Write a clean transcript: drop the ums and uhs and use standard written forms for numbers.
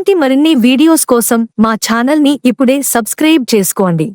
ఇలాంటి మరిన్ని వీడియోస్ కోసం మా ఛానల్ ని ఇప్పుడే సబ్స్క్రైబ్ చేసుకోండి.